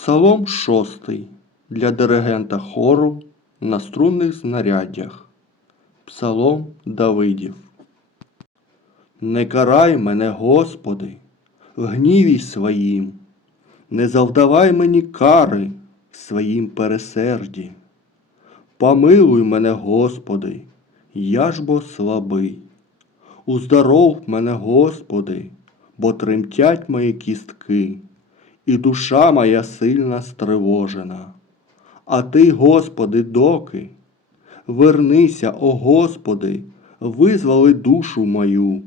Псалом шостий для диригента хору на струнних знаряддях. Псалом Давидів. Не карай мене, Господи, в гніві своїм, не завдавай мені кари в своїм пересерді. Помилуй мене, Господи, я ж бо слабий. Уздоров мене, Господи, бо тремтять мої кістки, і душа моя сильно стривожена. А ти, Господи, доки? Вернися, о Господи, визволи душу мою,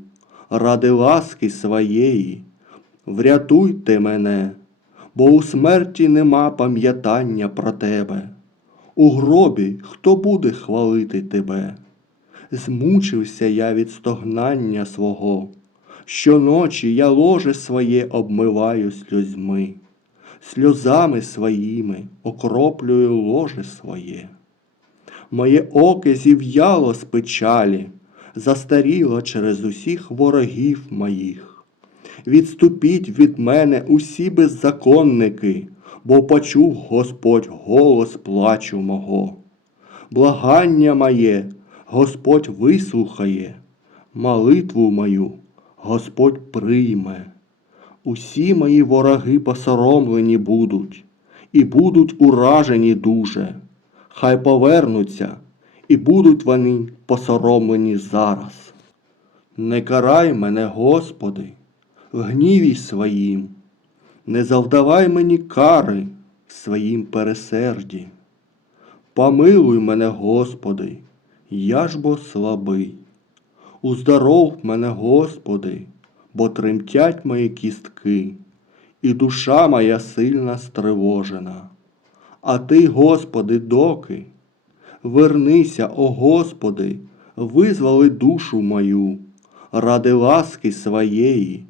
ради ласки своєї, врятуйте мене, бо у смерті нема пам'ятання про Тебе. У гробі хто буде хвалити Тебе? Змучився я від стогнання свого, щоночі я ложе своє обмиваю сльозьми, сльозами своїми окроплюю ложе своє. Моє оке зів'яло з печалі, застаріло через усіх ворогів моїх. Відступіть від мене усі беззаконники, бо почув Господь голос плачу мого. Благання моє Господь вислухає, молитву мою Господь прийме. Усі мої вороги посоромлені будуть, і будуть уражені дуже. Хай повернуться, і будуть вони посоромлені зараз. Не карай мене, Господи, в гніві своїм, не завдавай мені кари в своїм пересерді. Помилуй мене, Господи, я ж бо слабий. Уздоров мене, Господи, бо тремтять мої кістки, і душа моя сильно стривожена. А ти, Господи, доки? Вернися, о Господи, визволи душу мою, ради ласки своєї,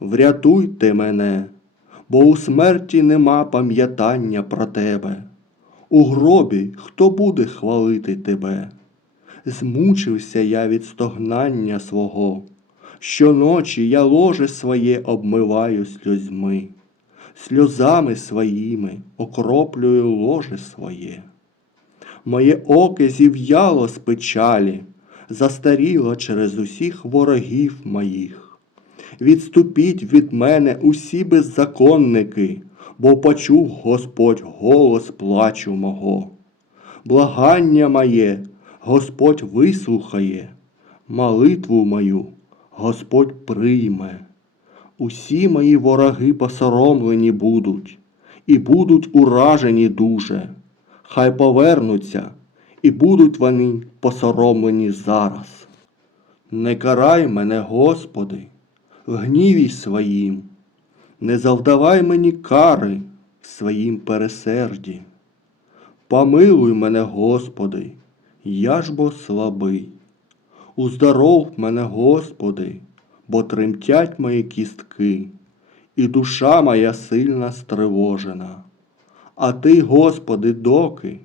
врятуйте мене, бо у смерті нема пам'ятання про Тебе. У гробі хто буде хвалити Тебе? Змучився я від стогнання свого, щоночі я ложе своє обмиваю сльозьми, сльозами своїми окроплюю ложе своє. Моє оке зів'яло з печалі, застаріло через усіх ворогів моїх. Відступіть від мене усі беззаконники, бо почув Господь голос плачу мого. Благання моє Господь вислухає, молитву мою Господь прийме. Усі мої вороги посоромлені будуть, і будуть уражені дуже. Хай повернуться, і будуть вони посоромлені зараз. Не карай мене, Господи, в гніві своїм, не завдавай мені кари в своїм пересерді. Помилуй мене, Господи, я ж бо слабий. Уздоров мене, Господи, бо тремтять мої кістки, і душа моя сильно стривожена. А ти, Господи, доки?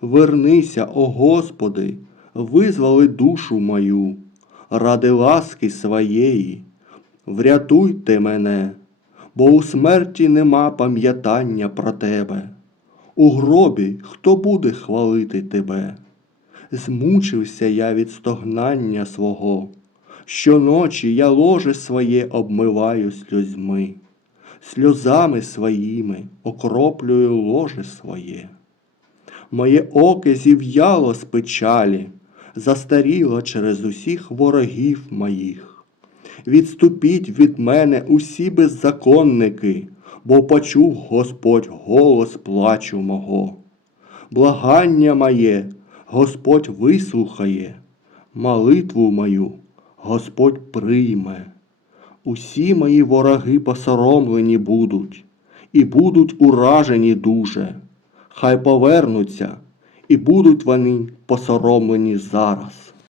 Вернися, о Господи, визволи душу мою, ради ласки своєї, врятуйте мене, бо у смерті нема пам'ятання про Тебе. У гробі хто буде хвалити Тебе? Змучився я від стогнання свого, щоночі я ложе своє обмиваю сльозьми, сльозами своїми окроплюю ложе своє. Моє оке зів'яло з печалі, застаріло через усіх ворогів моїх. Відступіть від мене усі беззаконники, бо почув Господь голос плачу мого. Благання моє Господь вислухає, молитву мою Господь прийме. Усі мої вороги посоромлені будуть, і будуть уражені дуже. Хай повернуться, і будуть вони посоромлені зараз.